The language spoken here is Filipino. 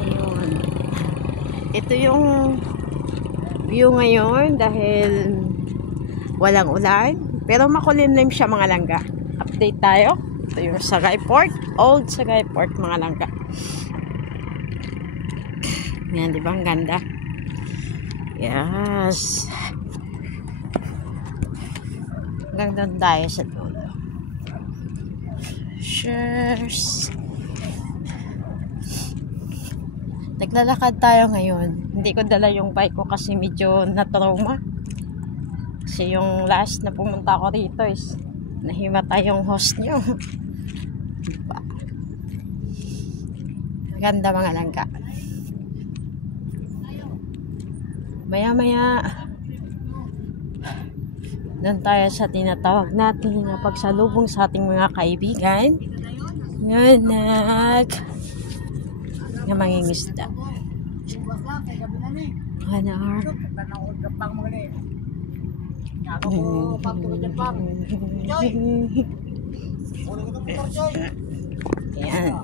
Ayun. Ito yung view ngayon dahil walang ulan. Pero makulimlim siya mga langga. Update tayo. Ito yung Sagay Port. Old Sagay Port mga langga. Yan, di ba? Ang ganda. Yes. Hanggang doon tayo sa dulo. Cheers. Naglalakad tayo ngayon. Hindi ko dala yung bike ko kasi medyo na-trauma. Kasi yung last na pumunta ko rito is nahimatay yung host nyo. Diba? Ganda mga langga. Maya-maya doon tayo sa tinatawag natin na pagsalubong sa ating mga kaibigan na mangingisda. Hanar. Yan.